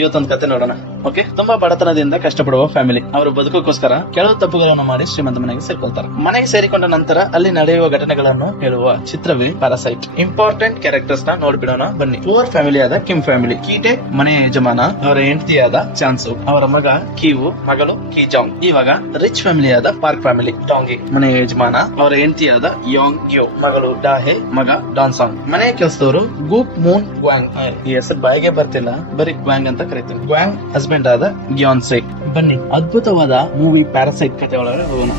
ಇವತ್ತೊಂದು ಕತೆ ನೋಡೋಣ. ಓಕೆ, ತುಂಬಾ ಬಡತನದಿಂದ ಕಷ್ಟಪಡುವ ಫ್ಯಾಮಿಲಿ. ಅವರು ಬದುಕೋಸ್ಕರ ಕೆಲವು ತಪ್ಪುಗಳನ್ನು ಮಾಡಿ ಶ್ರೀಮಂತ ಮನೆಗೆ ಸೇರ್ಕೊಳ್ತಾರೆ. ಮನೆಗೆ ಸೇರಿಕೊಂಡ ನಂತರ ಅಲ್ಲಿ ನಡೆಯುವ ಘಟನೆಗಳನ್ನು ಹೇಳುವ ಚಿತ್ರವೇ ಪ್ಯಾರಾಸೈಟ್. ಇಂಪಾರ್ಟೆಂಟ್ ಕ್ಯಾರೆಕ್ಟರ್ಸ್ ನ ನೋಡ್ಬಿಡೋಣ ಬನ್ನಿ. ಪುವರ್ ಫ್ಯಾಮಿಲಿಯಾದ ಕಿಮ್ ಫ್ಯಾಮಿಲಿ. ಕೀಟೆಕ್ ಮನೆಯ ಯಜಮಾನ, ಅವರ ಹೆಂಡತಿಯಾದ ಚಾನ್ಸು, ಅವರ ಮಗ ಕೀವು, ಮಗಳು ಕೀ ಜಾಂಗ್. ಇವಾಗ ರಿಚ್ ಫ್ಯಾಮಿಲಿಯಾದ ಪಾರ್ಕ್ ಫ್ಯಾಮಿಲಿ. ಡಾಂಗಿ ಮನೆಯ ಯಜಮಾನ, ಅವರ ಹೆಂಡತಿಯಾದ ಯೋಂಗ್ ಯೋ, ಮಗಳು ಡಾಹೆ, ಮಗ ಡಾನ್ಸಾಂಗ್. ಮನೆಯ ಕೆಲಸದವರು ಗೂಕ್ ಮೂನ್ ಗ್ವಾಂಗ್. ಈ ಹೆಸರು ಬಾಯಿಗೆ ಬರ್ತಿಲ್ಲ, ಬರೀ ಗ್ವಾಂಗ್ ಅಂತ ಕರಿತೀನಿ. ಗ್ವಾಂಗ್ ಹಸ್ಬೆಂಡ್ ಆದ ಗ್ಯಾನ್ಸೆ. ಬನ್ನಿ ಅದ್ಭುತವಾದ ಮೂವಿ ಪ್ಯಾರಾಸೈಟ್ ಕತೆ ಒಳಗೆ ಹೋಗೋಣ.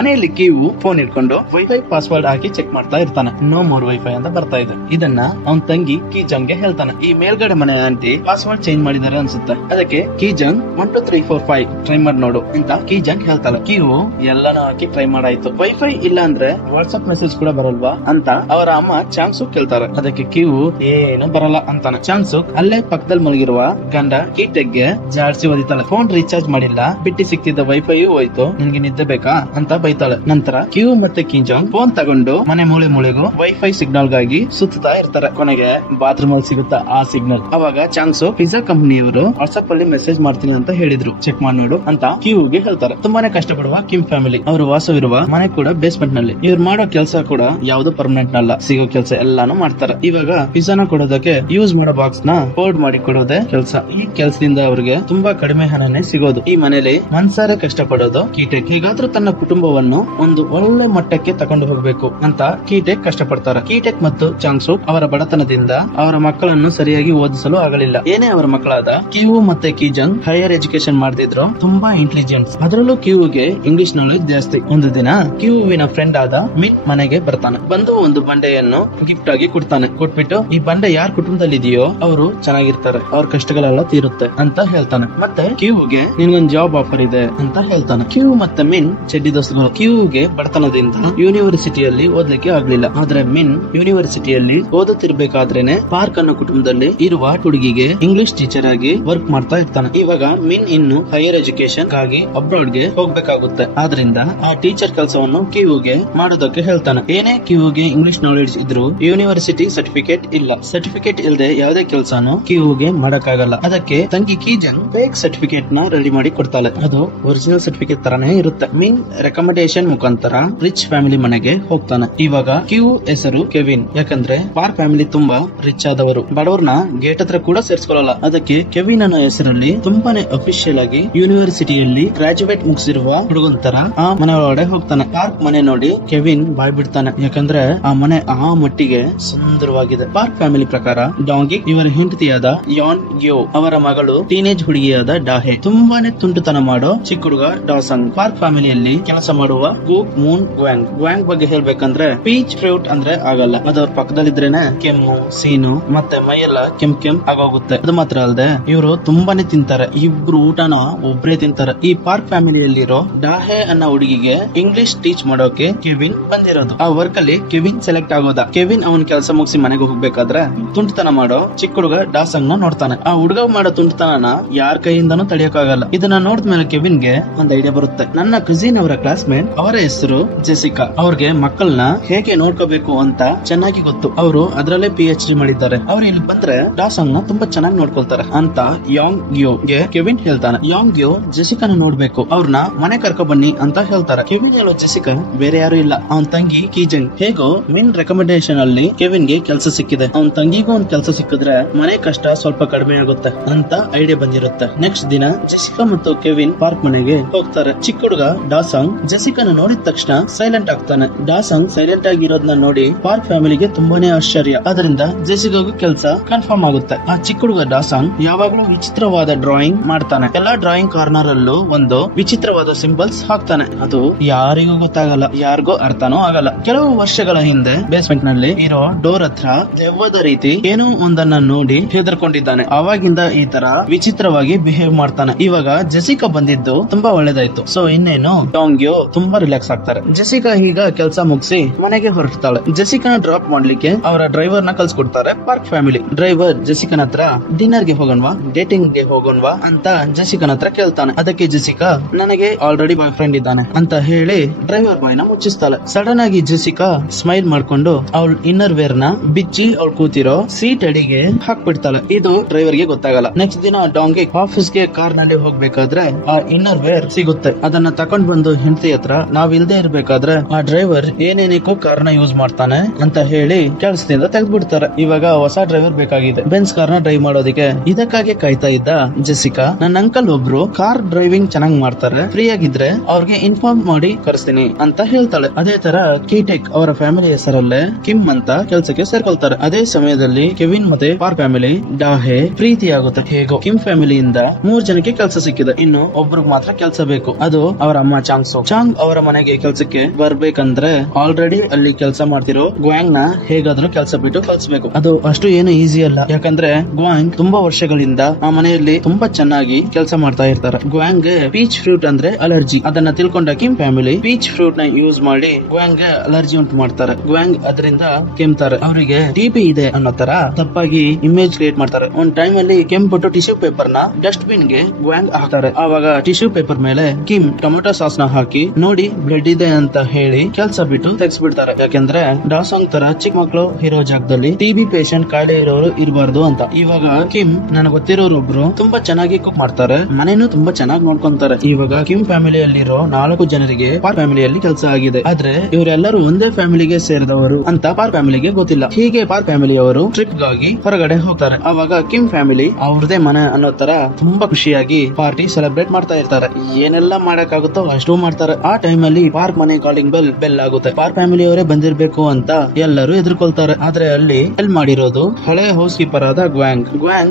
ಮನೆಯಲ್ಲಿ ಕೀವು ಫೋನ್ ಇಟ್ಕೊಂಡು ವೈಫೈ ಪಾಸ್ವರ್ಡ್ ಹಾಕಿ ಚೆಕ್ ಮಾಡ್ತಾ ಇರ್ತಾನೆ. ನೋ ಮೋರ್ ವೈಫೈ ಅಂತ ಬರ್ತಾ ಇದೆ. ಇದನ್ನ ಅವನ್ ತಂಗಿ ಕೀಜಂಗ್ ಗೆ ಹೇಳ್ತಾನೆ. ಈ ಮೇಲ್ಗಡೆ ಮನೆ ಆಂಟಿ ಪಾಸ್ವರ್ಡ್ ಚೇಂಜ್ ಮಾಡಿದಾರೆ ಅನ್ಸುತ್ತೆ, ಅದಕ್ಕೆ ಕೀಜಂಗ್ 1 2 3 4 5 ಟ್ರೈ ಮಾಡಿ ನೋಡು ಅಂತ ಕೀಜಂಗ್ ಹೇಳ್ತಾಳೆ. ಕೀವು ಎಲ್ಲಾನು ಹಾಕಿ ಟ್ರೈ ಮಾಡಾಯ್ತು. ವೈಫೈ ಇಲ್ಲ ಅಂದ್ರೆ ವಾಟ್ಸ್ಆಪ್ ಮೆಸೇಜ್ ಕೂಡ ಬರಲ್ವಾ ಅಂತ ಅವರ ಅಮ್ಮ ಚಾಂಗ್ಸುಕ್ ಕೇಳ್ತಾರೆ. ಅದಕ್ಕೆ ಕೀವು ಏನು ಬರಲ್ಲ ಅಂತಾನೆ. ಚಾಂಗ್ಸುಕ್ ಅಲ್ಲೇ ಪಕ್ಕದಲ್ಲಿ ಮಲಗಿರುವ ಗಂಡ ಕೀಟೆಕ್ ಗೆ ಜಾಡ್ಸಿ ಓದಿತಾಳೆ. ಫೋನ್ ರೀಚಾರ್ಜ್ ಮಾಡಿಲ್ಲ, ಬಿಟ್ಟಿ ಸಿಕ್ತಿದ್ದ ವೈಫೈಯೂ ಹೋಯ್ತು, ನಿನ್ಗೆ ನಿದ್ದೆ ಬೇಕಾ ಅಂತ ಬೈತಾಳೆ. ನಂತರ ಕ್ಯೂ ಮತ್ತೆ ಕಿಂಜಾಂಗ್ ಫೋನ್ ತಗೊಂಡು ಮನೆ ಮೂಲೆ ಮೂಲೆಗೂ ವೈಫೈ ಸಿಗ್ನಲ್ ಗಾಗಿ ಸುತ್ತಾ ಇರ್ತಾರೆ. ಕೊನೆಗೆ ಬಾತ್ರೂಮ್ ಅಲ್ಲಿ ಸಿಗುತ್ತಾ ಆ ಸಿಗ್ನಲ್. ಅವಾಗ ಚಾಂಗ್ಸು ಪಿಜ್ಜಾ ಕಂಪನಿಯವರು ವಾಟ್ಸ್ಆಪ್ ಅಲ್ಲಿ ಮೆಸೇಜ್ ಮಾಡ್ತೀನಿ ಅಂತ ಹೇಳಿದ್ರು, ಚೆಕ್ ಮಾಡಿ ನೋಡು ಅಂತ ಕ್ಯೂಗೆ ಹೇಳ್ತಾರೆ. ತುಂಬಾನೇ ಕಷ್ಟಪಡುವ ಕಿಮ್ ಫ್ಯಾಮಿಲಿ. ಅವರು ವಾಸವಿರುವ ಮನೆ ಕೂಡ ಬೇಸ್ಮೆಂಟ್ ನಲ್ಲಿ. ಇವ್ರು ಮಾಡೋ ಕೆಲಸ ಕೂಡ ಯಾವ್ದು ಪರ್ಮನೆಂಟ್ ಅಲ್ಲ, ಸಿಗೋ ಕೆಲಸ ಎಲ್ಲಾನು ಮಾಡ್ತಾರೆ. ಇವಾಗ ಪಿಜ್ಜಾನ ಕೊಡೋದಕ್ಕೆ ಯೂಸ್ ಮಾಡೋ ಬಾಕ್ಸ್ ನ ಫೋಲ್ಡ್ ಮಾಡಿ ಕೊಡೋದೇ ಕೆಲಸ. ಈ ಕೆಲಸದಿಂದ ಅವ್ರಿಗೆ ತುಂಬಾ ಕಡಿಮೆ ಹಣನೇ ಸಿಗೋದು. ಈ ಮನೇಲಿ ಮನ್ಸಾರೆ ಕಷ್ಟಪಡೋದು ಕೀಟೆಕ್. ಹೇಗಾದ್ರೂ ತನ್ನ ಕುಟುಂಬವನ್ನು ಒಂದು ಒಳ್ಳೆ ಮಟ್ಟಕ್ಕೆ ತಗೊಂಡು ಹೋಗಬೇಕು ಅಂತ ಕೀಟೆಕ್ ಕಷ್ಟಪಡ್ತಾರೆ. ಕೀಟೆಕ್ ಮತ್ತು ಚಾಂಗ್ಸುಕ್ ಅವರ ಬಡತನದಿಂದ ಅವರ ಮಕ್ಕಳನ್ನು ಸರಿಯಾಗಿ ಓದಿಸಲು ಆಗಲಿಲ್ಲ. ಏನೇ ಅವರ ಮಕ್ಕಳಾದ ಕಿವು ಮತ್ತೆ ಕೀಜಂಗ್ ಹೈಯರ್ ಎಜುಕೇಶನ್ ಮಾಡ್ತಿದ್ರು, ತುಂಬಾ ಇಂಟೆಲಿಜೆಂಟ್. ಅದರಲ್ಲೂ ಕಿವುಗೆ ಇಂಗ್ಲಿಷ್ ನಾಲೆಜ್ ಜಾಸ್ತಿ. ಒಂದು ದಿನ ಕಿವುವಿನ ಫ್ರೆಂಡ್ ಆದ ಮಿನ್ ಮನೆಗೆ ಬರ್ತಾನೆ. ಬಂದು ಒಂದು ಬಂಡೆಯನ್ನು ಗಿಫ್ಟ್ ಆಗಿ ಕೊಡ್ತಾನೆ. ಕೊಟ್ಬಿಟ್ಟು ಈ ಬಂಡೆ ಯಾರ ಕುಟುಂಬದಲ್ಲಿ ಇದೆಯೋ ಅವರು ಚೆನ್ನಾಗಿರ್ತಾರೆ, ಅವ್ರ ಕಷ್ಟಗಳೆಲ್ಲ ತೀರುತ್ತೆ ಅಂತ ಹೇಳ್ತಾನೆ. ಮತ್ತೆ ಕಿವುಗೆ ನಿನ್ಗೊಂದು ಜಾಬ್ ಆಫರ್ ಇದೆ ಅಂತ ಹೇಳ್ತಾನೆ. ಕಿವು ಮತ್ತೆ ಮಿನ್ ಚೆಡ್ಡಿ ದೋಸ್ತಗಳು. ಕಿವುಗೆ ಬಡತನದಿಂದ ಯೂನಿವರ್ಸಿಟಿಯಲ್ಲಿ ಓದ್ಲಿಕ್ಕೆ ಆಗ್ಲಿಲ್ಲ. ಆದ್ರೆ ಮಿನ್ ಯೂನಿವರ್ಸಿಟಿಯಲ್ಲಿ ಓದುತ್ತಿರ್ಬೇಕಾದ್ರೇನೆ ಪಾರ್ಕ್ ಅನ್ನೋ ಕುಟುಂಬದಲ್ಲಿ ಇರುವ ಹುಡುಗಿಗೆ ಇಂಗ್ಲಿಷ್ ಟೀಚರ್ ಆಗಿ ವರ್ಕ್ ಮಾಡ್ತಾ ಇರ್ತಾನೆ. ಇವಾಗ ಮಿನ್ ಇನ್ನು ಹೈಯರ್ ಎಜುಕೇಶನ್ ಗಾಗಿ ಅಬ್ರಾಡ್ ಗೆ ಹೋಗ್ಬೇಕಾಗುತ್ತೆ. ಆದ್ರಿಂದ ಆ ಟೀಚರ್ ಕೆಲಸವನ್ನು ಕಿವುಗೆ ಮಾಡೋದಕ್ಕೆ ಹೇಳ್ತಾನೆ. ಏನೇ ಕಿವುಗೆ ಇಂಗ್ಲಿಷ್ ನಾಲೆಡ್ಜ್ ಇದ್ರು ಯೂನಿವರ್ಸಿಟಿ ಸರ್ಟಿಫಿಕೇಟ್ ಇಲ್ಲ. ಸರ್ಟಿಫಿಕೇಟ್ ಇಲ್ಲದೆ ಯಾವುದೇ ಕೆಲಸನು ಕಿವುಗೆ ಮಾಡಕ್ಕಾಗಲ್ಲ. ಅದಕ್ಕೆ ತಂಗಿ ಕೀಜಂಗ್ ಫೇಕ್ ಸರ್ಟಿಫಿಕೇಟ್ ನ ರೆಡಿ ಮಾಡಿ ಕೊಡ್ತಾಳೆ. ಅದು ಒರಿಜಿನಲ್ ಸರ್ಟಿಫಿಕೇಟ್ ತರಾನೇ ಇರುತ್ತೆ. ಮಿನ್ ರೆಕಮೆಂಡೇಶನ್ ಮುಖಾಂತರ ರಿಚ್ ಫ್ಯಾಮಿಲಿ ಮನೆಗೆ ಹೋಗ್ತಾನೆ. ಇವಾಗ ಕ್ಯೂ ಹೆಸರು ಕೆವಿನ್. ಯಾಕಂದ್ರೆ ಪಾರ್ಕ್ ಫ್ಯಾಮಿಲಿ ತುಂಬಾ ರಿಚ್ ಆದವರು. ಬಡವರ್ನ ಗೇಟ್ ಹತ್ರ ಕೂಡ ಸೇರ್ಸ್ಕೊಳ್ಳಲ್ಲ. ಅದಕ್ಕೆ ಕೆವಿನ್ ಅನ್ನೋ ಹೆಸರಲ್ಲಿ ತುಂಬಾನೇ ಅಫಿಷಿಯಲ್ ಆಗಿ ಯೂನಿವರ್ಸಿಟಿಯಲ್ಲಿ ಗ್ರಾಜುಯೇಟ್ ಮುಗಿಸಿರುವ ಹುಡುಗನ್ ತರ ಆ ಮನೆ ಒಳಗಡೆ ಹೋಗ್ತಾನೆ. ಪಾರ್ಕ್ ಮನೆ ನೋಡಿ ಕೆವಿನ್ ಬಾಯ್ ಬಿಡ್ತಾನೆ. ಯಾಕಂದ್ರೆ ಆ ಮನೆ ಆ ಮಟ್ಟಿಗೆ ಸುಂದರವಾಗಿದೆ. ಪಾರ್ಕ್ ಫ್ಯಾಮಿಲಿ ಪ್ರಕಾರ ಡಾಂಗಿ ಇವರ ಹೆಂಡತಿಯಾದ ಯಾನ್ ಯೋ, ಅವರ ಮಗಳು ಟೀನೇಜ್ ಹುಡುಗಿಯಾದ ಡಾಹೆ, ತುಂಬಾನೇ ತುಂಟುತನ ಮಾಡೋ ಚಿಕ್ಕ ಹುಡುಗ ಡಾಸಂಗ್. ಪಾರ್ಕ್ ಫ್ಯಾಮಿಲಿಯಲ್ಲಿ ಕೆಲಸ ಮಾಡುವ ಗೂಕ್ ಮೂನ್ ಗ್ವಾಂಗ್. ಗ್ವಾಂಗ್ ಬಗ್ಗೆ ಹೇಳ್ಬೇಕಂದ್ರೆ ಪೀಚ್ ಫ್ರೂಟ್ ಅಂದ್ರೆ ಆಗಲ್ಲ, ಅದವ್ರ ಪಕ್ಕದಲ್ಲಿದ್ರೇನೆ ಕೆಮ್ಮು, ಸೀನು ಮತ್ತೆ ಮೈಯೆಲ್ಲ ಕೆಂಪ್ ಆಗೋಗುತ್ತೆ. ಅದು ಮಾತ್ರ ಅಲ್ಲದೆ ಇವರು ತುಂಬಾನೇ ತಿಂತಾರೆ. ಇಬ್ರು ಊಟನ ಒಬ್ರೇ ತಿಂತಾರೆ. ಈ ಪಾರ್ಕ್ ಫ್ಯಾಮಿಲಿಯಲ್ಲಿರೋ ಡಾಹೆ ಅನ್ನೋ ಹುಡುಗಿಗೆ ಇಂಗ್ಲಿಷ್ ಟೀಚ್ ಮಾಡೋಕೆ ಕೆವಿನ್ ಬಂದಿರೋದು. ಆ ವರ್ಕ್ ಅಲ್ಲಿ ಕೆವಿನ್ ಸೆಲೆಕ್ಟ್ ಆಗೋದ. ಕೆವಿನ್ ಅವನ್ ಕೆಲಸ ಮುಗಿಸಿ ಮನೆಗೆ ಹೋಗ್ಬೇಕಾದ್ರೆ ತುಂಟತನ ಮಾಡೋ ಚಿಕ್ಕ ಹುಡುಗ ಡಾಸಂಗ್ ನ ನೋಡ್ತಾನೆ. ಆ ಹುಡುಗ ಮಾಡೋ ತುಂಟತನ ಯಾರ ಕೈಯಿಂದನೂ ತಡೆಯೋಕ್ಕಾಗಲ್ಲ. ಇದನ್ನ ನೋಡಿದ್ಮೇಲೆ ಕೆವಿನ್ ಗೆ ಒಂದ್ ಐಡಿಯಾ ಬರುತ್ತೆ. ನನ್ನ ಕಸಿನ್ ಅವರ ಕ್ಲಾಸ್ಮೇಟ್, ಅವರ ಹೆಸರು ಜೆಸಿಕಾ. ಅವ್ರಿಗೆ ಮಕ್ಕಳನ್ನ ಹೇಗೆ ನೋಡ್ಕೋಬೇಕು ಅಂತ ಚೆನ್ನಾಗಿ ಗೊತ್ತು. ಅವರು ಅದರಲ್ಲೇ PhD ಮಾಡಿದ್ದಾರೆ. ಅವ್ರು ಇಲ್ಲಿ ಬಂದ್ರೆ ಡಾಸಂಗ್ ನ ತುಂಬಾ ಚೆನ್ನಾಗಿ ನೋಡ್ಕೊಳ್ತಾರೆ ಅಂತ ಯಾಂಗ್ ಯೋ ಗೆ ಕೆವಿನ್ ಹೇಳ್ತಾನೆ. ಯಾಂಗ್ ಯೋ ಜೆಸಿಕಾನ ನೋಡ್ಬೇಕು, ಅವ್ರನ್ನ ಮನೆ ಕರ್ಕೊ ಬನ್ನಿ ಅಂತ ಹೇಳ್ತಾರೆ. ಕೆವಿನ್ ಹೇಳೋ ಜೆಸಿಕಾ ಬೇರೆ ಯಾರು ಇಲ್ಲ, ಅವನ್ ತಂಗಿ ಕೀಜಂಗ್. ಹೇಗೋ ಮಿನ್ ರೆಕಮೆಂಡೇಶನ್ ಅಲ್ಲಿ ಕೆವಿನ್ ಗೆ ಕೆಲಸ ಸಿಕ್ಕಿದೆ. ಅವನ್ ತಂಗಿಗೂ ಒಂದ್ ಕೆಲಸ ಸಿಕ್ಕಿದ್ರೆ ಮನೆ ಕಷ್ಟ ಸ್ವಲ್ಪ ಕಡಿಮೆ ಆಗುತ್ತೆ ಅಂತ ಐಡಿಯಾ ಬಂದಿರುತ್ತೆ. ನೆಕ್ಸ್ಟ್ ದಿನ ಜೆಸಿಕಾ ಮತ್ತು ಕೆವಿನ್ ಪಾರ್ಕ್ ಮನೆಗೆ ಹೋಗ್ತಾರೆ. ಚಿಕ್ಕ ಹುಡುಗ ಡಾಸಂಗ್ ಜೆಸಿಕಾನ ನೋಡಿದ ತಕ್ಷಣ ಸೈಲೆಂಟ್ ಆಗ್ತಾನೆ. ಡಾಸಂಗ್ ಸೈಲೆಂಟ್ ಆಗಿರೋದನ್ನ ನೋಡಿ ಪಾರ್ಕ್ ಫ್ಯಾಮಿಲಿಗೆ ತುಂಬಾನೇ ಆಶ್ಚರ್ಯ. ಅದರಿಂದ ಜೆಸಿಕಾಗೂ ಕೆಲಸ ಕನ್ಫರ್ಮ್ ಆಗುತ್ತೆ. ಆ ಚಿಕ್ಕ ಹುಡುಗ ಡಾಸಂಗ್ ಯಾವಾಗ್ಲೂ ವಿಚಿತ್ರವಾದ ಡ್ರಾಯಿಂಗ್ ಮಾಡ್ತಾನೆ. ಎಲ್ಲಾ ಡ್ರಾಯಿಂಗ್ ಕಾರ್ನರ್ ಅಲ್ಲೂ ಒಂದು ವಿಚಿತ್ರವಾದ ಸಿಂಬಲ್ಸ್ ಹಾಕ್ತಾನೆ. ಅದು ಯಾರಿಗೂ ಗೊತ್ತಾಗಲ್ಲ, ಯಾರಿಗೂ ಅರ್ಥನೂ ಆಗಲ್ಲ. ಕೆಲವು ವರ್ಷಗಳ ಹಿಂದೆ ಬೇಸ್ಮೆಂಟ್ ನಲ್ಲಿ ಇರೋ ಡೋರ್ ಹತ್ರ ದೆವ್ವದ ರೀತಿ ಏನೋ ಒಂದನ್ನ ನೋಡಿ ಹೆದರ್ಕೊಂಡಿದ್ದಾನೆ. ಅವಾಗಿಂದ ಈ ತರ ವಿಚಿತ್ರವಾಗಿ ಬಿಹೇವ್ ಮಾಡ್ತಾನೆ. ಇವಾಗ ಜೆಸಿಕಾ ಬಂದಿದ್ದು ತುಂಬಾ ಒಳ್ಳೇದಾಯ್ತು. ಸೊ ಇನ್ನೇನು ಡಾಂಗ್ಯೋ ತುಂಬಾ ರಿಲ್ಯಾಕ್ಸ್ ಆಗ್ತಾರೆ. ಜೆಸಿಕಾ ಈಗ ಕೆಲಸ ಮುಗಿಸಿ ಮನೆಗೆ ಹೊರಡ್ತಾಳೆ. ಜೆಸಿಕಾನ ಡ್ರಾಪ್ ಮಾಡ್ಲಿಕ್ಕೆ ಅವರ ಡ್ರೈವರ್ ನ ಕಳ್ಸಿಕೊಡ್ತಾರೆ ಪಾರ್ಕ್ ಫ್ಯಾಮಿಲಿ. ಡ್ರೈವರ್ ಜೆಸಿಕಾನ ಹತ್ರ ಡಿನ್ನರ್ ಗೆ ಹೋಗೋಣವಾ, ಡೇಟಿಂಗ್ ಗೆ ಹೋಗೋಣವಾ ಅಂತ ಜೆಸಿಕಾನ ಹತ್ರ ಕೇಳ್ತಾನೆ. ಅದಕ್ಕೆ ಜೆಸಿಕಾ ನನಗೆ ಆಲ್ರೆಡಿ ಬಾಯ್ ಫ್ರೆಂಡ್ ಇದ್ದಾನೆ ಅಂತ ಹೇಳಿ ಡ್ರೈವರ್ ಬಾಯ್ ನ ಮುಚ್ಚಿಸ್ತಾಳೆ. ಸಡನ್ ಆಗಿ ಜೆಸಿಕಾ ಸ್ಮೈಲ್ ಮಾಡ್ಕೊಂಡು ಅವಳ ಇನ್ನರ್ ವೇರ್ ನ ಬಿಚ್ಚಿ ಅವಳು ಕೂತಿರೋ ಸೀಟ್ ಅಡಿಗೆ ಹಾಕ್ಬಿಡ್ತಾಳೆ. ಇದು ಡ್ರೈವರ್ ಗೆ ಗೊತ್ತಾಗಲ್ಲ. ನೆಕ್ಸ್ಟ್ ದಿನ ಡಾಂಗಿ ಆಫೀಸ್ ಗೆ ಕಾರ್ ನಲ್ಲಿ ಹೋಗ್ಬೇಕಾದ್ರೆ ಆ ಇನ್ನರ್ ವೇರ್ ಸಿಗುತ್ತೆ. ಅದನ್ನ ತಕೊಂಡ್ ಬಂದು ಹೆಂಡತಿ ಹತ್ರ ನಾವ್ ಇಲ್ದೇ ಇರ್ಬೇಕಾದ್ರೆ ಆ ಡ್ರೈವರ್ ಏನೇನಕ್ಕೂ ಕಾರ್ ನ ಯೂಸ್ ಮಾಡ್ತಾನೆ ಅಂತ ಹೇಳಿ ಕೆಲಸದಿಂದ ತೆಗೆದ್ಬಿಡ್ತಾರೆ. ಇವಾಗ ಹೊಸ ಡ್ರೈವರ್ ಬೇಕಾಗಿದೆ ಬೆನ್ಸ್ ಕಾರ್ ನ ಡ್ರೈವ್ ಮಾಡೋದಕ್ಕೆ. ಇದಕ್ಕಾಗಿ ಕಾಯ್ತಾ ಇದ್ದ ಜೆಸಿಕಾ ನನ್ನ ಅಂಕಲ್ ಒಬ್ರು ಕಾರ್ ಡ್ರೈವಿಂಗ್ ಚೆನ್ನಾಗ್ ಮಾಡ್ತಾರೆ, ಫ್ರೀ ಆಗಿದ್ರೆ ಅವ್ರಿಗೆ ಇನ್ಫಾರ್ಮ್ ಮಾಡಿ ಕರೆಸ್ತೀನಿ ಅಂತ ಹೇಳ್ತಾಳೆ. ಅದೇ ತರ ಕೀಟೆಕ್ ಅವರ ಫ್ಯಾಮಿಲಿ ಹೆಸರಲ್ಲೇ ಕಿಮ್ ಅಂತ ಕೆಲ್ಸಕ್ಕೆ ಸೇರ್ಕೊಳ್ತಾರೆ. ಅದೇ ಸಮಯದಲ್ಲಿ ಕೆವಿನ್ ಮತ್ತೆ ಪಾರ್ ಫ್ಯಾಮಿಲಿ ಡಾಹೆ ಪ್ರೀತಿ ಆಗುತ್ತೆ. ಹೇಗೋ ಕಿಮ್ ಫ್ಯಾಮಿಲಿಯಿಂದ 3 ಜನಕ್ಕೆ ಕೆಲಸ ಸಿಕ್ಕಿದೆ. ಇನ್ನು ಒಬ್ರಿಗೆ ಮಾತ್ರ ಕೆಲಸ ಬೇಕು, ಅದು ಅವರ ಅಮ್ಮ ಚಾಂಗ್ ಸೋ. ಚಾಂಗ್ ಅವರ ಮನೆಗೆ ಕೆಲಸಕ್ಕೆ ಬರ್ಬೇಕಂದ್ರೆ ಆಲ್ರೆಡಿ ಅಲ್ಲಿ ಕೆಲಸ ಮಾಡ್ತಿರೋ ಗ್ವಾಂಗ್ ನ ಹೇಗಾದ್ರೂ ಕೆಲಸ ಬಿಟ್ಟು ಕಳ್ಸಬೇಕು. ಅದು ಅಷ್ಟು ಏನು ಈಸಿ ಅಲ್ಲ, ಯಾಕಂದ್ರೆ ಗ್ವಾಂಗ್ ತುಂಬಾ ವರ್ಷಗಳಿಂದ ಆ ಮನೆಯಲ್ಲಿ ತುಂಬಾ ಚೆನ್ನಾಗಿ ಕೆಲಸ ಮಾಡ್ತಾ ಇರ್ತಾರೆ. ಗ್ವಾಂಗ್ ಪೀಚ್ ಫ್ರೂಟ್ ಅಂದ್ರೆ ಅಲರ್ಜಿ. ಅದನ್ನ ತಿಳ್ಕೊಂಡ ಕಿಮ್ ಫ್ಯಾಮಿಲಿ ಪೀಚ್ ಫ್ರೂಟ್ ನ ಯೂಸ್ ಮಾಡಿ ಗ್ವಾಂಗ್ ಗೆ ಅಲರ್ಜಿ ಉಂಟು ಮಾಡ್ತಾರೆ. ಗ್ವಾಂಗ್ ಅದರಿಂದ ಕೆಮ್ತಾರೆ. ಅವರಿಗೆ ಟಿಬಿ ಇದೆ ಅನ್ನೋ ತರ ತಪ್ಪಾಗಿ ಇಮೇಜ್ ಕ್ರಿಯೇಟ್ ಮಾಡ್ತಾರೆ. ಒಂದ್ ಟೈಮ್ ಅಲ್ಲಿ ಕೆಂಪುಟ್ಟು ಟಿಶ್ಯೂ ಪೇಪರ್ ನ ಡಸ್ಟ್ ಬಿನ್ ಗೆ ಗ್ವಾಂಗ್ ಹಾಕ್ತಾರೆ. ಆವಾಗ ಟಿಶ್ಯೂ ಪೇಪರ್ ಮೇಲೆ ಕಿಮ್ ಟೊಮೆಟೊ ಸಾಸ್ ನ ಹಾಕಿ ನೋಡಿ ಬ್ಲಡ್ ಇದೆ ಅಂತ ಹೇಳಿ ಕೆಲಸ ಬಿಟ್ಟು ತೆಗೆಸ್ಬಿಡ್ತಾರೆ. ಯಾಕಂದ್ರೆ ಡಾಸಾಂಗ್ ತರ ಚಿಕ್ಕ ಮಕ್ಕಳು ಇರೋ ಜಾಗದಲ್ಲಿ ಟಿಬಿ ಪೇಷಂಟ್ ಕಾಯಿಲೆ ಇರೋರು ಇರಬಾರ್ದು ಅಂತ. ಇವಾಗ ಕಿಮ್ ನನಗೆ ಗೊತ್ತಿರೋರೊಬ್ರು ತುಂಬಾ ಚೆನ್ನಾಗಿ ಕುಕ್ ಮಾಡ್ತಾರೆ, ಮನೇನು ತುಂಬಾ ಚೆನ್ನಾಗಿ ನೋಡ್ಕೊಂತಾರೆ. ಇವಾಗ ಕಿಮ್ ಫ್ಯಾಮಿಲಿಯಲ್ಲಿರೋ 4 ಜನರಿಗೆ ಪಾರ್ ಫ್ಯಾಮಿಲಿಯಲ್ಲಿ ಕೆಲಸ ಆಗಿದೆ. ಆದ್ರೆ ಇವರೆಲ್ಲರೂ ಒಂದೇ ಫ್ಯಾಮಿಲಿಗೆ ಸೇರಿದವರು ಅಂತ ಪಾರ್ ಫ್ಯಾಮಿಲಿಗೆ ಗೊತ್ತಿಲ್ಲ. ಹೀಗೆ ಪಾರ್ ಫ್ಯಾಮಿಲಿಯವರು ಟ್ರಿಪ್ ಗಾಗಿ ಹೊರಗಡೆ ಹೋಗ್ತಾರೆ. ಅವಾಗ ಕಿಮ್ ಫ್ಯಾಮಿಲಿ ಅವ್ರದೇ ಮನೆ ಅನ್ನೋ ತರ ತುಂಬಾ ಖುಷಿಯಾಗಿ ಪಾರ್ಟಿ ಸೆಲೆಬ್ರೇಟ್ ಮಾಡ್ತಾ ಇರ್ತಾರೆ. ಏನೆಲ್ಲ ಮಾಡಕ್ಕಾಗುತ್ತೋ ಅಷ್ಟು ಮಾಡ್ತಾರೆ. ಆ ಟೈಮ್ ಅಲ್ಲಿ ಪಾರ್ಕ್ ಮನೆ ಕಾಲಿಂಗ್ ಬೆಲ್ ಆಗುತ್ತೆ. ಪಾರ್ ಫ್ಯಾಮಿಲಿ ಅವರೇ ಬಂದಿರ್ಬೇಕು ಅಂತ ಎಲ್ಲರೂ ಎದುರ್ಕೊಳ್ತಾರೆ. ಆದ್ರೆ ಅಲ್ಲಿ ಬೆಲ್ ಮಾಡಿರೋದು ಹಳೆ ಹೌಸ್ ಕೀಪರ್ ಆದ ಗ್ವಾಂಗ್.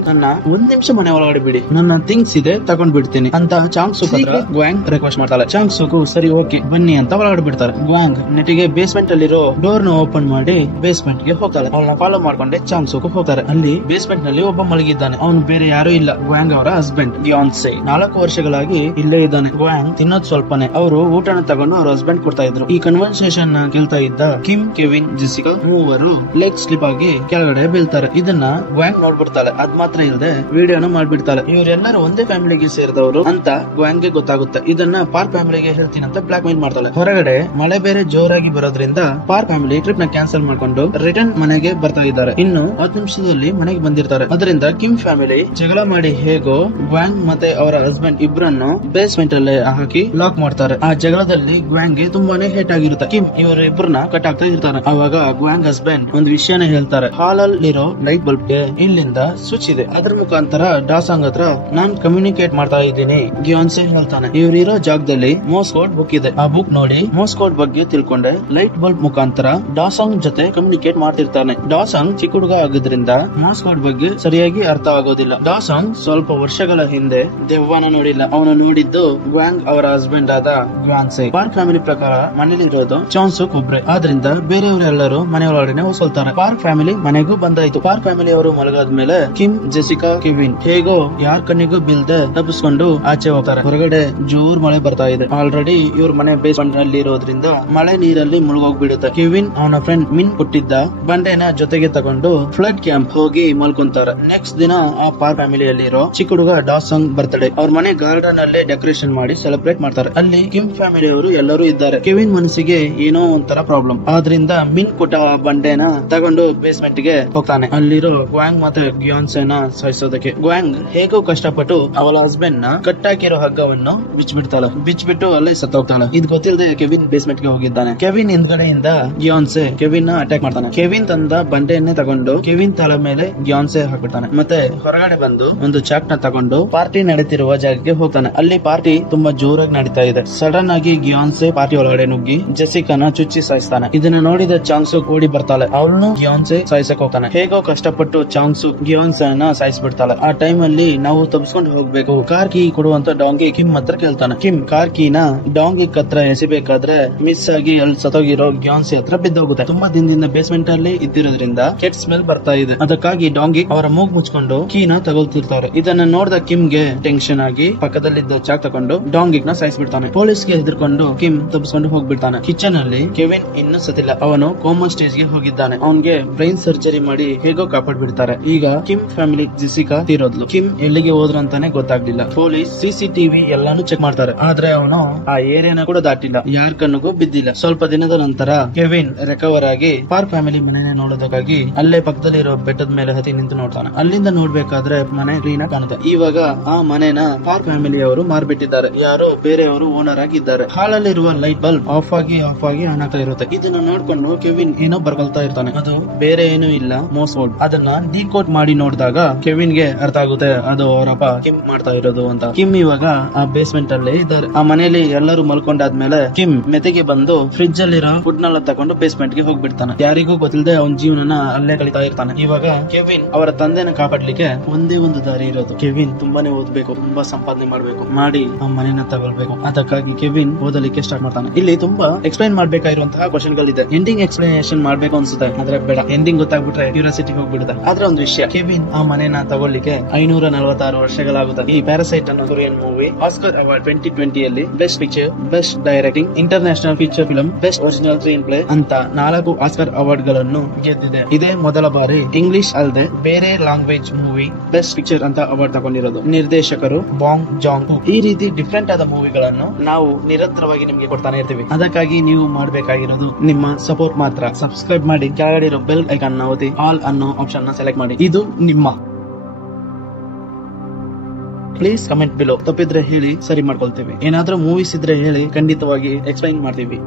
ನನ್ನ 1 ನಿಮಿಷ ಮನೆ ಒಳಗಡೆ ಬಿಡಿ, ನನ್ನ ಥಿಂಗ್ಸ್ ಇದೆ ತಗೊಂಡ್ ಬಿಡ್ತೀನಿ ಅಂತ ಚಾಂಗ್ ಸುಕ್ ಹತ್ರ ಗ್ವಾಂಗ್ ರಿಕ್ವೆಸ್ಟ್ ಮಾಡ್ತಾಳೆ. ಚಾಂಗ್ ಸುಕ್ ಸರಿ ಓಕೆ ಬನ್ನಿ ಅಂತ ಒಳಗಡೆ ಬಿಡ್ತಾರೆ. ಗ್ವಾಂಗ್ ನೆಟಿಗೆ ಬೇಸ್ಮೆಂಟ್ ಅಲ್ಲಿರೋ ಡೋರ್ ನ ಓಪನ್ ಮಾಡಿ ಬೇಸ್ಮೆಂಟ್ ಗೆ ಹೋಗ್ತಾಳೆ. ಅವಳನ್ನ ಫಾಲೋ ಮಾಡ್ಕೊಂಡೆ ಚಾಂಗ್ ಸುಕ್ ಹೋಗ್ತಾರೆ. ಅಲ್ಲಿ ಬೇಸ್ಮೆಂಟ್ ನಲ್ಲಿ ಒಬ್ಬ ಮಲಗಿದ್ದಾನೆ. ಅವನು ಬೇರೆ ಯಾರು ಇಲ್ಲ, ಗ್ವಾಂಗ್ ಅವರ ಹಸ್ಬೆಂಡ್ ಗಿಯಾನ್ಸೆ. 4 ವರ್ಷಗಳಾಗಿ ಇಲ್ಲೇ ಇದ್ದಾನೆ. ಗ್ವಾಂಗ್ ತಿನ್ನೋದ್ ಸ್ವಲ್ಪನೇ. ಅವರು ಊಟನ ತಗೊಂಡು ಅವ್ರ ಹಸ್ಬೆಂಡ್ ಕೊಡ್ತಾ ಇದ್ರು. ಈ ಕನ್ವರ್ಸೇಷನ್ ನ ಕೇಳ್ತಾ ಇದ್ದ ಕಿಮ್, ಕೆವಿನ್, ಜೆಸಿಕಾ ಮೂವರು ಲೆಗ್ ಸ್ಲಿಪ್ ಆಗಿ ಕೆಳಗಡೆ ಬೀಳ್ತಾರೆ. ಇದನ್ನ ಗ್ವಾಂಗ್ ನೋಡ್ಬಿಡ್ತಾಳೆ. ಅದ್ ಮಾತ್ರ ಇಲ್ಲದೆ ವಿಡಿಯೋನ ಮಾಡ್ಬಿಡ್ತಾಳೆ. ಇವರೆಲ್ಲರೂ ಒಂದೇ ಫ್ಯಾಮಿಲಿಗೆ ಸೇರಿದವರು ಅಂತ ಗ್ವಾಂಗ್ ಗೆ ಗೊತ್ತಾಗುತ್ತೆ. ಇದನ್ನ ಪಾರ್ಕ್ ಫ್ಯಾಮಿಲಿಗೆ ಹೇಳ್ತೀನಿ ಅಂತ ಬ್ಲಾಕ್ ಮೇಲ್ ಮಾಡ್ತಾಳೆ. ಹೊರಗಡೆ ಮಳೆ ಬೇರೆ ಜೋರಾಗಿ ಬರೋದ್ರಿಂದ ಪಾರ್ಕ್ ಫ್ಯಾಮಿಲಿ ಟ್ರಿಪ್ ನ ಕ್ಯಾನ್ಸಲ್ ಮಾಡ್ಕೊಂಡು ರಿಟರ್ನ್ ಮನೆಗೆ ಬರ್ತಾ ಇದ್ದಾರೆ. ಇನ್ನು 10 ನಿಮಿಷದಲ್ಲಿ ಮನೆಗೆ ಬಂದಿರ್ತಾರೆ. ಅದರಿಂದ ಕಿಮ್ ಫ್ಯಾಮಿಲಿ ಜಗಳ ಮಾಡಿ ಹೇಗೋ ಗ್ವಾಂಗ್ ಮತ್ತೆ ಅವರ ಹಸ್ಬೆಂಡ್ ಇಬ್ಬರನ್ನು ಬೇಸ್ಮೆಂಟ್ ಅಲ್ಲೇ ಹಾಕಿ ಲಾಕ್ ಮಾಡ್ತಾರೆ. ಆ ಜಗಳದಲ್ಲಿ ಗ್ವಾಂಗ್ ಗೆ ತುಂಬಾನೇ ಹೇಟ್ ಆಗಿರುತ್ತೆ. ಕಿಮ್ ಇವರಿಬ್ಬರನ್ನ ಕಟ್ ಆಗ್ತಾ ಇರ್ತಾರೆ. ಅವಾಗ ಗ್ವಾಂಗ್ ಹಸ್ಬೆಂಡ್ ಒಂದು ವಿಷಯನ ಹೇಳ್ತಾರೆ. ಹಾಲ್ ಅಲ್ಲಿರೋ ಲೈಟ್ ಬಲ್ಬ್ ಗೆ ಇಲ್ಲಿಂದ ಸ್ವಿಚ್ ಇದೆ, ಅದ್ರ ಮುಖಾಂತರ ಡಾಸಾಂಗ್ ಹತ್ರ ನಾನ್ ಕಮ್ಯುನಿಕೇಟ್ ಮಾಡ್ತಾ ಇದ್ದೀನಿ ಗಿಯಾನ್ಸೆ ಹೇಳ್ತಾನೆ. ಇವರಿರೋ ಜಾಗದಲ್ಲಿ ಮೋಸ್ ಕೋಡ್ ಬುಕ್ ಇದೆ. ಆ ಬುಕ್ ನೋಡಿ ಮೋಸ್ ಕೋಡ್ ಬಗ್ಗೆ ತಿಳ್ಕೊಂಡೆ ಲೈಟ್ ಬಲ್ಬ್ ಮುಖಾಂತರ ಡಾಸಾಂಗ್ ಜೊತೆ ಕಮ್ಯುನಿಕೇಟ್ ಮಾಡ್ತಿರ್ತಾನೆ. ಡಾಸಾಂಗ್ ಚಿಕ್ಕ ಹುಡುಗ ಆಗಿದ್ರಿಂದ ಮೋಸ್ ಕೋಡ್ ಬಗ್ಗೆ ಸರಿಯಾಗಿ ಅರ್ಥ ಆಗೋದಿಲ್ಲ. ಡಾಸಾಂಗ್ ಸ್ವಲ್ಪ ವರ್ಷಗಳ ಹಿಂದೆ ದೆವ್ವನ ನೋಡಿಲ್ಲ, ಅವನು ನೋಡಿದ್ದು ಗ್ವಾಂಗ್ ಅವರ ಹಸ್ಬೆಂಡ್ ಆದ ಗಿಯಾನ್ಸೆ. ಪಾರ್ಕ್ ಫ್ಯಾಮಿಲಿ ಪ್ರಕಾರ ಮನೇಲಿರೋದು ಚಾನ್ಸುಕ್ ಒಬ್ರೆ, ಆದ್ರಿಂದ ಬೇರೆಯವರೆಲ್ಲರೂ ಮನೆ ಒಳಗಡೆ ಹೋಗ್ಕೊಳ್ತಾರೆ. ಪಾರ್ಕ್ ಫ್ಯಾಮಿಲಿ ಮನೆಗೂ ಬಂದಾಯ್ತು. ಪಾರ್ಕ್ ಫ್ಯಾಮಿಲಿ ಅವರು ಮಲಗಾದ್ಮೇಲೆ ಕಿಮ್, ಜೆಸಿಕಾ, ಕೆವಿನ್ ಹೇಗೋ ಯಾರ್ ಕಣ್ಣಿಗೂ ಬೀಳ್ದೆ ತಪ್ಪಿಸ್ಕೊಂಡು ಆಚೆ ಹೋಗ್ತಾರೆ. ಹೊರಗಡೆ ಜೋರ್ ಮಳೆ ಬರ್ತಾ ಇದೆ. ಆಲ್ರೆಡಿ ಇವ್ರ ಮನೆ ಬೇಸ್ಮೆಂಟ್ ನಲ್ಲಿ ಇರೋದ್ರಿಂದ ಮಳೆ ನೀರಲ್ಲಿ ಮುಳುಗೋಗ್ಬಿಡುತ್ತೆ. ಕೆವಿನ್ ಅವನ ಫ್ರೆಂಡ್ ಮಿನ್ ಕೊಟ್ಟಿದ್ದ ಬಂಡೆನ ಜೊತೆಗೆ ತಗೊಂಡು ಫ್ಲಡ್ ಕ್ಯಾಂಪ್ ಹೋಗಿ ಮಲ್ಕೊಂತಾರೆ. ನೆಕ್ಸ್ಟ್ ದಿನ ಆ ಪಾರ್ಕ್ ಫ್ಯಾಮಿಲಿಯಲ್ಲಿರೋ ಚಿಕ್ಕ ಹುಡುಗ ಡಾಸಾಂಗ್ ಬರ್ತಡೆ. ಅವ್ರ ಮನೆ ಗಾರ್ಡನ್ ಅಲ್ಲೇ ಡೆಕೋರೇಷನ್ ಮಾಡಿ ಸೆಲೆಬ್ರೇಟ್ ಮಾಡ್ತಾರೆ. ಅಲ್ಲಿ ಕಿಮ್ ಫ್ಯಾಮಿಲಿ ಅವರು ಎಲ್ಲರೂ ಇದ್ದಾರೆ. ಕೆವಿನ್ ಮನಸ್ಸಿಗೆ ಏನೋ ಒಂಥರ ಪ್ರಾಬ್ಲಮ್, ಆದ್ರಿಂದ ಮಿನ್ ಕೊಟ್ಟ ಬಂಡೆನ ತಗೊಂಡು ಬೇಸ್ಮೆಂಟ್ ಗೆ ಹೋಗ್ತಾನೆ. ಅಲ್ಲಿರೋ ಗ್ವಾಂಗ್ ಮತ್ತೆ ಗಿಯಾನ್ಸೆನ ಸಾಯಿಸೋದಕ್ಕೆ. ಗ್ವಾಂಗ್ ಹೇಗೋ ಕಷ್ಟಪಟ್ಟು ಅವಳ ಹಸ್ಬೆಂಡ್ ನ ಕಟ್ಟಾಕಿರೋ ಹಗ್ಗವನ್ನು ಬಿಚ್ಚಿಬಿಟ್ಟು ಅಲ್ಲೇ ಸತ್ತೋಗ್ತಾಳೆ. ಇದು ಗೊತ್ತಿಲ್ಲದೆ ಕೆವಿನ್ ಬೇಸ್ಮೆಂಟ್ ಗೆ ಹೋಗಿದ್ದಾನೆ. ಕೆವಿನ್ ಹಿಂದ್ಗಡೆಯಿಂದ ಗಿಯಾನ್ಸೆ ಕೆವಿನ್ ನ ಅಟ್ಯಾಕ್ ಮಾಡ್ತಾನೆ. ಕೆವಿನ್ ತಂದ ಬಂಡೆಯನ್ನೇ ತಗೊಂಡು ಕೆವಿನ್ ತಲೆ ಮೇಲೆ ಗಿಯಾನ್ಸೆ ಹಾಕ್ಬಿಡ್ತಾನೆ. ಮತ್ತೆ ಹೊರಗಡೆ ಬಂದು ಒಂದು ಚಾಕ್ ನ ತಗೊಂಡು ಪಾರ್ಟಿ ನಡೀತಿರುವ ಜಾಗಕ್ಕೆ ಹೋಗ್ತಾನೆ. ಅಲ್ಲಿ ಪಾರ್ಟಿ ತುಂಬಾ ಜೋರಾಗಿ ನಡೀತಾ ಇದೆ. ಸಡನ್ ಆಗಿ ಗಿಯಾನ್ಸೆ ಪಾರ್ಟಿ ಒಳಗಡೆ ನುಗ್ಗಿ ಜೆಸಿಕಾನ ಚುಚ್ಚಿ ಸಾಯಿಸ್ತಾನೆ. ಇದನ್ನ ನೋಡಿದ ಚಾಂಗ್ಸುಕ್ ಓಡಿ ಬರ್ತಾಳೆ. ಅವಳನ್ನು ಗಿಯಾನ್ಸೆ ಸಾಯಿಸಕ್ ಹೋಗ್ತಾನೆ. ಹೇಗೋ ಕಷ್ಟಪಟ್ಟು ಚಾಂಗ್ಸುಕ್ ಗಿಯಾನ್ಸೆನ ಸಾಯಿಸ್ಬಿಡ್ತಾಳೆ. ಆ ಟೈಮ್ ಅಲ್ಲಿ ನಾವು ತಪ್ಪಿಸ್ಕೊಂಡು ಹೋಗ್ಬೇಕು, ಕಾರ್ ಕೀ ಕೊಡುವಂತ ಡಾಂಗಿ ಕಿಮ್ ಹತ್ರ ಕೇಳ್ತಾನೆ. ಕಿಮ್ ಕಾರ್ ಕೀನ ಡಾಂಗಿ ಹತ್ರ ಎಸಿಬೇಕಾದ್ರೆ ಮಿಸ್ ಆಗಿ ಅಲ್ಲಿ ಸತ್ತೋಗಿರೋ ಗಿಯಾನ್ಸೆ ಹತ್ರ ಬಿದ್ದೋಗುತ್ತೆ. ತುಂಬಾ ದಿನದಿಂದ ಬೇಸ್ಮೆಂಟ್ ಅಲ್ಲಿ ಇದ್ದಿರೋದ್ರಿಂದ ಕೆಟ್ಟ ಸ್ಮೆಲ್ ಬರ್ತಾ ಇದೆ. ಅದಕ್ಕಾಗಿ ಡಾಂಗಿ ಅವರ ಮೂಗ್ ಮುಚ್ಕೊಂಡು ಕೀನ ತಗೊಳ್ತಿರ್ತಾರೆ. ಇದನ್ನ ನೋಡಿದ ಕಿಮ್ ಗೆ ಟೆನ್ಷನ್ ಆಗಿ ಪಕ್ಕದಲ್ಲಿದ್ದ ಚಾಕ್ ತಗೊಂಡು ಡಾಂಗಿಗ್ ನ ಸಾಯಿಸ್ಬಿಡ್ತಾನೆ. ಪೊಲೀಸ್ ಗೆ ಹೆದರ್ಕೊಂಡು ಕಿಮ್ ತಪ್ಪಿಸ್ಕೊಂಡು ಹೋಗ್ಬಿಡ್ತಾನೆ. ಕಿಚನ್ ಅಲ್ಲಿ ಕೆವಿನ್ ಇನ್ನೂ ಸತ್ತಿಲ್ಲ. ಅವನು ಕೋಮಾ ಸ್ಟೇಜ್ ಗೆ ಹೋಗಿದ್ದಾನೆ. ಅವನ್ಗೆ ಬ್ರೈನ್ ಸರ್ಜರಿ ಮಾಡಿ ಹೇಗೋ ಕಾಪಾಡ್ಬಿಡ್ತಾರೆ. ಈಗ ಕಿಮ್ ಫ್ಯಾಮಿಲಿ ಜೆಸಿಕಾ ತೀರೋದ್ಲು. ಕಿಮ್ ಎಲ್ಲಿಗೆ ಹೋದ್ರಂತಾನೆ ಗೊತ್ತಾಗ್ಲಿಲ್ಲ. ಪೊಲೀಸ್ CCTV ಎಲ್ಲಾನು ಚೆಕ್ ಮಾಡ್ತಾರೆ. ಆದ್ರೆ ಅವನು ಆ ಏರಿಯಾನ ಕೂಡ ದಾಟಿಲ್ಲ. ಯಾರ ಕಣ್ಣಿಗೂ ಬಿದ್ದಿಲ್ಲ. ಸ್ವಲ್ಪ ದಿನದ ನಂತರ ಕೆವಿನ್ ರಿಕವರ್ ಆಗಿ ಪಾರ್ಕ್ ಫ್ಯಾಮಿಲಿ ಮನೆ ನೋಡೋದಕ್ಕಾಗಿ ಅಲ್ಲೇ ಪಕ್ಕದಲ್ಲಿರೋ ಬೆಟ್ಟದ ಮೇಲೆ ಹತ್ತಿ ನಿಂತು ನೋಡ್ತಾನೆ. ಅಲ್ಲಿಂದ ನೋಡ್ಬೇಕಾದ್ರೆ ಮನೆ ಕ್ಲೀನ್ ಆಗಿ ಕಾಣುತ್ತೆ. ಇವಾಗ ಆ ಮನೆನ ಪಾರ್ಕ್ ಫ್ಯಾಮಿಲಿ ಅವರು ಮಾರ್ಬಿಟ್ಟಿದ್ದಾರೆ. ಯಾರೋ ಬೇರೆಯವರು ಓನರ್ ಆಗಿದ್ದಾರೆ. ಹಾಲಲ್ಲಿರುವ ಲೈಟ್ ಬಲ್ಬ್ ಆಫ್ ಆಗಿ ಆನ್ ಆಗ್ತಾ ಇರುತ್ತೆ. ಇದನ್ನ ನೋಡ್ಕೊಂಡು ಕೆವಿನ್ ಏನೋ ಬರ್ಕೊಳ್ತಾ ಇರ್ತಾನೆ. ಅದು ಬೇರೆ ಏನೂ ಇಲ್ಲ, ಮೋಸ್ಫೋರ್ಡ್. ಅದನ್ನ ಡಿಕೋಡ್ ಮಾಡಿ ನೋಡಿದಾಗ ಕೆವಿನ್ ಗೆ ಅರ್ಥ ಆಗುತ್ತೆ ಅದು ಅವರಪ್ಪ ಕಿಮ್ ಮಾಡ್ತಾ ಇರೋದು ಅಂತ. ಕಿಮ್ ಇವಾಗ ಆ ಬೇಸ್ಮೆಂಟ್ ಅಲ್ಲೇ ಇದ್ದಾರೆ. ಆ ಮನೆಯಲ್ಲಿ ಎಲ್ಲರೂ ಮಲ್ಕೊಂಡಾದ್ಮೇಲೆ ಕಿಮ್ ಮೆತೆಗೆ ಬಂದು ಫ್ರಿಡ್ಜ್ ಅಲ್ಲಿರೋ ಫುಡ್ ನೆಲ್ಲ ತಗೊಂಡು ಬೇಸ್ಮೆಂಟ್ ಗೆ ಹೋಗ್ಬಿಡ್ತಾನೆ. ಯಾರಿಗೂ ಗೊತ್ತಿಲ್ಲದೆ ಅವನ ಜೀವನನ ಅಲ್ಲೇ ಕಳೀತಾ ಇರ್ತಾನೆ. ಇವಾಗ ಕೆವಿನ್ ಅವರ ತಂದೆನ ಕಾಪಾಡ್ಲಿಕ್ಕೆ ಒಂದೇ ಒಂದು ದಾರಿ ಇರೋದು. ಕೆವಿನ್ ತುಂಬಾನೇ ಓದ್ಬೇಕು, ತುಂಬಾ ಸಂಪಾದನೆ ಮಾಡಿ ಆ ಮನೆನ ತಗೊಳ್ಬೇಕು. ಅದಕ್ಕಾಗಿ ಕೆವಿನ್ ಓದಲಿಕ್ಕೆ ಸ್ಟಾರ್ಟ್ ಮಾಡ್ತಾನೆ. ಇಲ್ಲಿ ತುಂಬಾ ಎಕ್ಸ್ಪ್ಲೈನ್ ಮಾಡ್ಬೇಕಾಗಿರುವಂತಹ ಕ್ವಶನ್ ಗಳಿದೆ. ಎಂಡಿಂಗ್ ಎಕ್ಸ್ಪ್ಲನೇಷನ್ ಮಾಡ್ಬೇಕು ಅನ್ಸುತ್ತೆ, ಆದ್ರೆ ಬೇಡ. ಎಂಡಿಂಗ್ ಗೊತ್ತಾಗ್ಬಿಟ್ರೆ ಕ್ಯೂರಿಯಾಸಿಟಿ ಹೋಗ್ಬಿಡುತ್ತೆ. ಆದ್ರೆ ಒಂದು ವಿಷಯ, ಕೆವಿನ್ ಆ ಮನೆನ ತಗೊಳ್ಳಿಕ್ಕೆ 546 ವರ್ಷಗಳಾಗುತ್ತೆ. ಈ ಪ್ಯಾರಾಸೈಟ್ ಅನ್ನೋ ಕೊರಿಯನ್ ಮೂವಿ ಆಸ್ಕರ್ ಅವಾರ್ಡ್ 2020 ಅಲ್ಲಿ best picture, best directing, international feature film, best original screen play ಅಂತ 4 ಆಸ್ಕರ್ ಅವಾರ್ಡ್ ಗಳನ್ನು ಗೆದ್ದಿದೆ. ಇದೇ ಮೊದಲ ಬಾರಿ ಇಂಗ್ಲಿಷ್ ಅಲ್ಲದೆ ಬೇರೆ ಲ್ಯಾಂಗ್ವೇಜ್ ಮೂವಿ ಬೆಸ್ಟ್ ಪಿಕ್ಚರ್ ಅಂತ ಅವಾರ್ಡ್ ತಗೊಂಡಿರೋದು. ನಿರ್ದೇಶಕರು ಬಾಂಗ್ ಜಾಂಗ್. ಈ ರೀತಿ ಡಿಫ್ರೆಂಟ್ ಆದ ಮೂವಿಗಳನ್ನು ನಾವು ನಿರಂತರವಾಗಿ ನಿಮ್ಗೆ ಕೊಡ್ತಾನೆ ಇರ್ತೀವಿ. ಅದಕ್ಕಾಗಿ ನೀವು ಮಾಡಬೇಕಾಗಿರೋದು ನಿಮ್ಮ ಸಪೋರ್ಟ್ ಮಾತ್ರ. ಸಬ್ಸ್ಕ್ರೈಬ್ ಮಾಡಿ, ಕೆಳಗಡೆ ಇರೋ ಬೆಲ್ ಐಕಾನ್ ನ ಒತ್ತಿ ಆಲ್ ಅನ್ನೋ ಆಪ್ಷನ್ ನ ಸೆಲೆಕ್ಟ್ ಮಾಡಿ. ಇದು ನಿಮ್ಮ. Please comment below. ತಪ್ಪಿದ್ರೆ ಹೇಳಿ, ಸರಿ ಮಾಡ್ಕೊಳ್ತೀವಿ. ಏನಾದ್ರೂ ಮೂವೀಸ್ ಇದ್ರೆ ಹೇಳಿ, ಖಂಡಿತವಾಗಿ ಎಕ್ಸ್ಪ್ಲೈನ್ ಮಾಡ್ತೀವಿ.